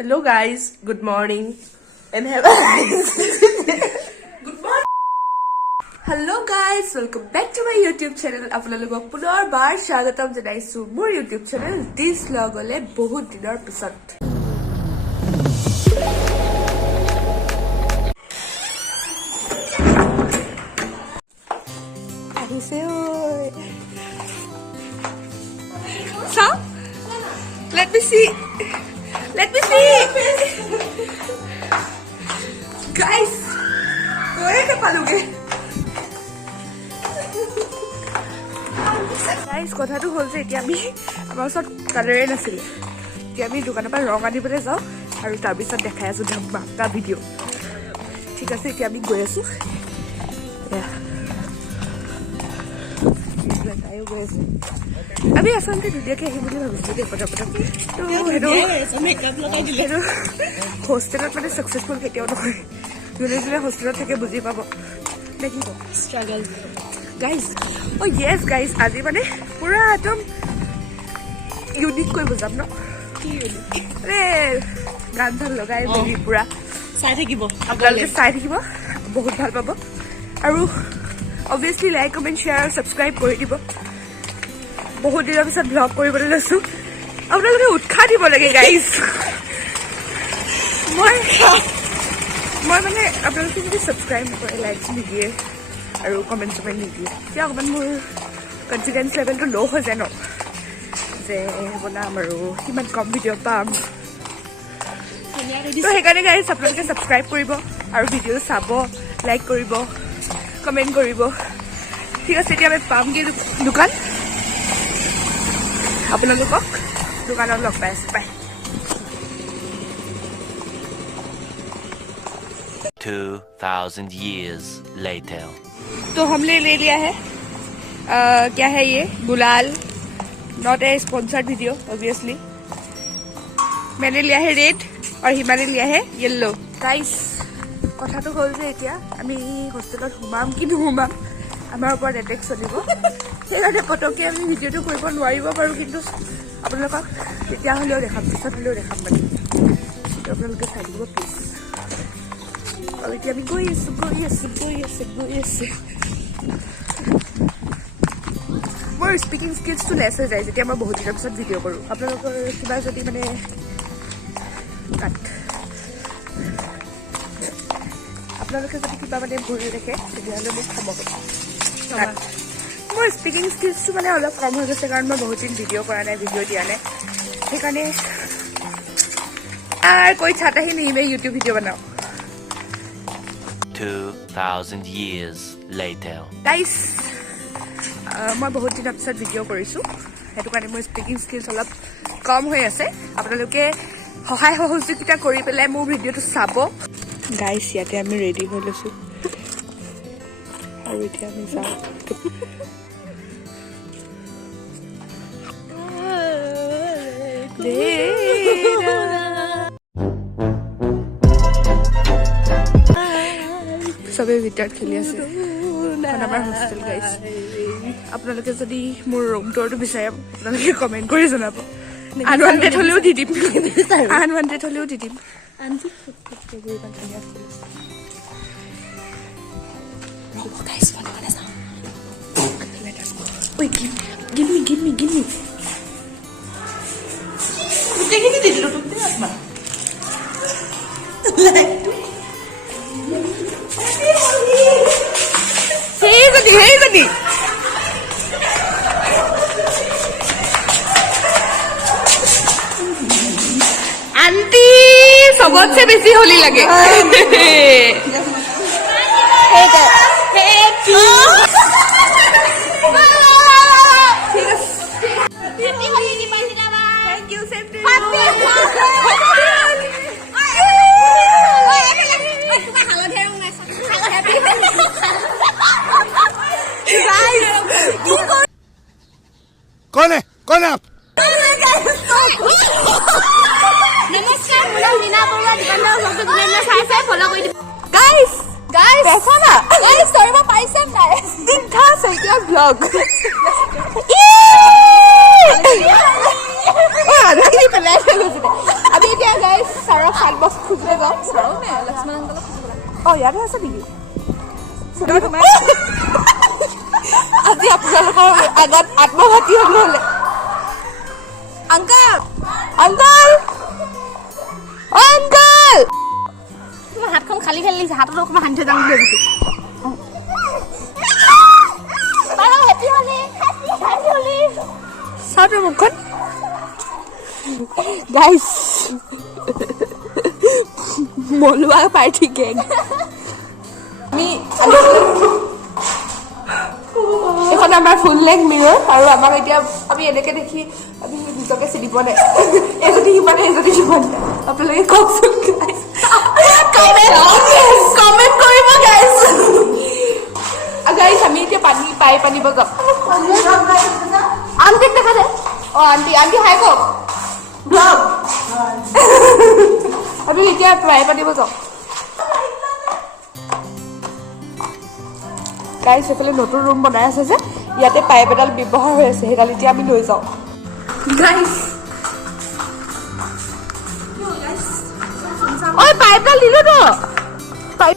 Hello guys, good morning and have a good morning. Hello guys, welcome back to my YouTube channel. আপোনালোকক পুনৰবাৰ স্বাগতম জনাইছো মোৰ YouTube channel this লগলে বহুত দিনৰ পিছত। আহিছে ঐ। So, let me see. Guys, where the paluge? Guys, কথাটো হ'ল যে এতিয়া আমি আমাৰ ওচৰত কালাৰে নাছিলে। এতিয়া আমি দোকানৰ পৰা ৰং আনিবলৈ যাওঁ আৰু তাৰপিছত দেখাই আছো ধামাকা ভিডিঅ'। ঠিক আছে, এতিয়া আমি গৈ আছো। গৈ আছো। আমি আচলতে ধুনীয়াকে আহিম বুলি ভাবিছিলো দেই পটাপটকে। হোষ্টেলত মানে ছাকচেছফুল কেতিয়াও নহয়। যোনে যোনে হোষ্টেলত থাকে বুজি পাব নে কি কম ষ্ট্ৰাগল গাইজ। অ য়েছ গাইজ, আজি মানে পুৰা একদম ইউনিককৈ বুজাম ন। গান চান লগাই মেলি পুৰা চাই থাকিব, আপোনালোকে চাই থাকিব, বহুত ভাল পাব। আৰু obviously like comment share subscribe কৰি দিব। বহুত দিনৰ পিছত ব্লগ কৰিবলৈ লৈছো, আপোনালোকে উৎসাহ দিব লাগে গাইজ। মই মানে আপোনালোকে যদি ছাবস্ক্ৰাইব নকৰে, লাইকছ নিদিয়ে আৰু কমেণ্ট চমেণ্ট নিদিয়ে, তেতিয়া অকণমান মোৰ কনফিডেঞ্চ লেভেলটো ল' হৈ যায় ন, যে বনাম আৰু কিমান কম ভিডিঅ' পাম। তো সেইকাৰণে গাইজ আপোনালোকে ছাবস্ক্ৰাইব কৰিব আৰু ভিডিঅ' চাব, লাইক কৰিব, কমেণ্ট কৰিব। ঠিক আছে, এতিয়া আমি পামগৈ দোকান। আপোনালোকক দোকানত লগ পাই আছো। বাই। 2000 years later. तो हमने ले लिया है क्या है ये, गुलाल। Not a sponsored video obviously. मैंने लिया है रेड और हिमा ने लिया है येलो। गाइस, কথাটো হ'ল যে এতিয়া আমি হোষ্টেলত সোমাম কি নোসোমাম আমাৰ ওপৰত এটেক চলিব। সেইকাৰণে পটককৈ আমি ভিডিঅ'টো কৰিব নোৱাৰিব পাৰোঁ, কিন্তু আপোনালোকক তেতিয়া হ'লেও দেখাম, পিছত হ'লেও দেখাম মানে। আপোনালোকে চাই দিব প্লিজ। আৰু এতিয়া আমি গৈ আছো। মোৰ স্পিকিং স্কিলছটো লেছ হৈ যায় যেতিয়া মই বহুত দিনৰ পিছত ভিডিঅ' কৰোঁ। আপোনালোকৰ কিবা যদি মানে আপোনালোকে যদি কিবা মানে ভুল দেখে তেতিয়াহ'লে মোক ক্ষমা কৰিব। মোৰ স্পিকিং স্কিলছটো মানে অলপ কম হৈ গৈছে, কাৰণ মই বহুত দিন ভিডিঅ' কৰা নাই, ভিডিঅ' দিয়া নাই। সেইকাৰণে কৈ চাহতা হি नहीं, मैं यूट्यूब वीडियो बनाओ। 2000 years later. গাইজ, মই বহুত দিনৰ পিছত ভিডিঅ' কৰিছোঁ, সেইটো কাৰণে মোৰ স্পিকিং স্কিলছ অলপ কম হৈ আছে। আপোনালোকে সহায় সহযোগিতা কৰি পেলাই মোৰ ভিডিঅ'টো চাব। গাইজ, ইয়াতে আমি ৰেডি হৈ লৈছোঁ আৰু এতিয়া আমি যাওঁ। চবে ভিতৰত খেলি আছে, আমাৰ হোষ্টেল গাইজ। আপোনালোকে যদি মোৰ ৰুম টুৰটো বিচাৰে আপোনালোকে কমেণ্ট কৰি জনাব। আনৱান্টেড হ'লেও দি দিম, আনৱান্টেড হ'লেও দি দিম। Give me. গোটেইখিনি দি দিলো তোক দেই আত্মা। হেৰি আন্টি চবতছে বেছি হোলি লাগে। कौन है आप? नमस्कार, मीना बोला दुकानदार सबको दुकानदार साइज है फॉलो कर गाइस देखो ना गाइस सॉरी मैं पाइसे নাই दिन था सैया ब्लॉग अभी क्या गाइस ছাৰক চাট বক্স খুজিলে যাওঁ ছাৰক নে লক্ষ্মণ আংকলক অঁ ইয়াতে আছে নেকি আজি আপোনালোকৰ আগত আত্মঘাতী হ'ব হ'লে আংকল আংকল আংকল তোমাৰ হাতখন খালী খালী লাগিছে হাতত অকণমান সানি থৈ যাম বুলি ভাবিছোঁ হেপী হলি হেপী হলি চাওঁ তোৰ মুখখন গাইছ মলুৱা পাৰ্টি গেং এখন আমাৰ ফুল লেংথ মিৰৰ আৰু আমাক এতিয়া আমি এনেকে দেখি আমি নিজকে চিনি পোৱা নাই এজনী সিমানে এজনী সিমানে আপোনালোকে কওকচোন কমেণ্ট কৰিব গাইছ গাইছ আমি এতিয়া পানী বজাম আণ্টিক দেখা যায় অঁ আণ্টি হাই কওক ব্লগ আমি এতিয়া পানী বজাম গাইছ সেইফালে নতুন ৰুম বনাই আছে যে ইয়াতে পাইপ এডাল ব্যৱহাৰ হৈ আছে সেইডাল এতিয়া আমি লৈ যাওঁ গাইছ ঐ পাইপডাল দিলো তো পাইপ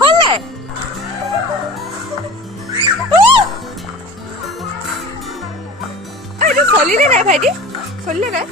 হ'লে এইটো চলিলে নাই ভাইটি চলিলে নাই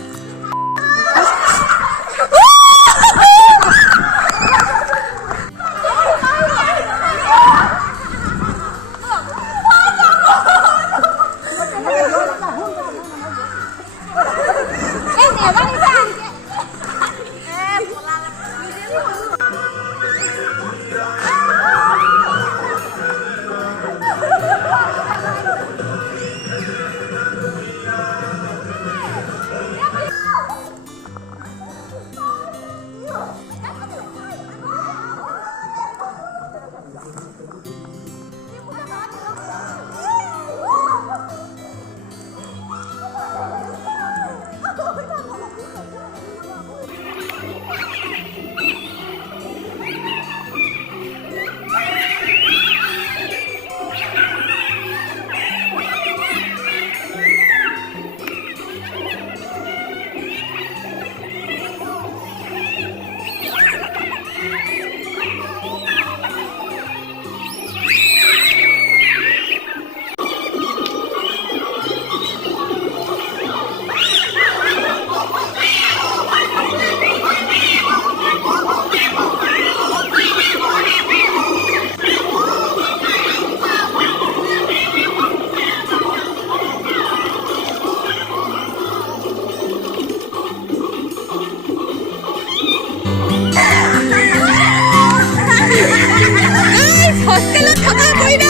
হোষ্টেলত থকা কৰিম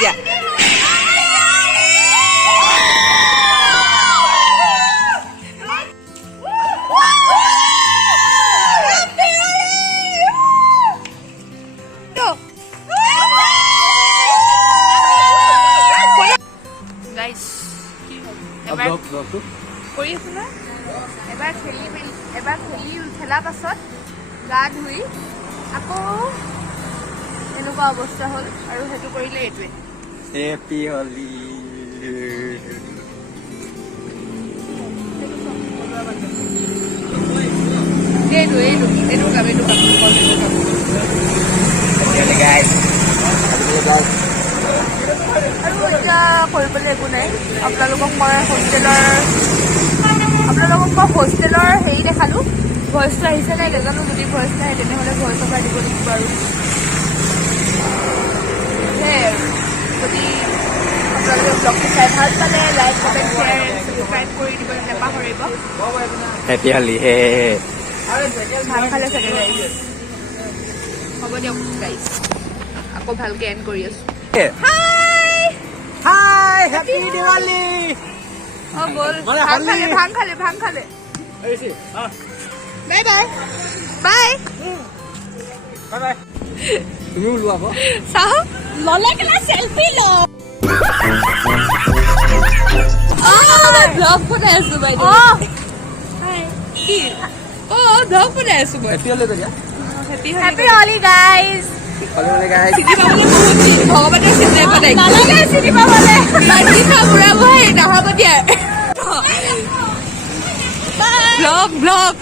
দিয়া কৰি আছো না এবাৰ খেলি উঠাৰ পাছত গা ধুই আকৌ এনেকুৱা অৱস্থা হ'ল আৰু সেইটো কৰিলে এইটোৱে হেপী হলি এইটো কাম আৰু এতিয়া কৰিবলৈ একো নাই আপোনালোকক মই হোষ্টেলৰ হেৰি দেখালোঁ ভইচটো আহিছে নাই নাজানো যদি ভইচ নাহে তেনেহ'লে ভইচৰ পৰা দিব লাগিব আৰু সেয়াই আৰু যদি আপোনালোকে ব্লগটো চাই ভাল পালে লাইক কমেণ্ট শ্বেয়াৰ ছাবস্ক্ৰাইব কৰি দিবলৈ নাপাহৰিব হেপী হলি হে ভাত খালে চাগে গাইজ হ'ব দিয়ক গাইজ আকৌ ভালকৈ এণ্ড কৰি আছোঁ হাই হেপী দিৱালী অঁ গ'ল ভাং খালে বাই বাই তুমিও লোৱা চাহ ল'লে কেলা চেলফি ল ব্লগ বনাই আছো বাইদেউ কি ভ্লগ বনাই আছো মই হেপী হলি দিয়া Happy Holi, guys. হলি হলি গাইছ চিনি পাবলৈ বহুত দিন ভগৱানৰ চিন্তাই পালে নালাগে চিনি পাবলে। ৰাতিখা বুঢ়াব সেই নহ'ব দিয়া ব্লগ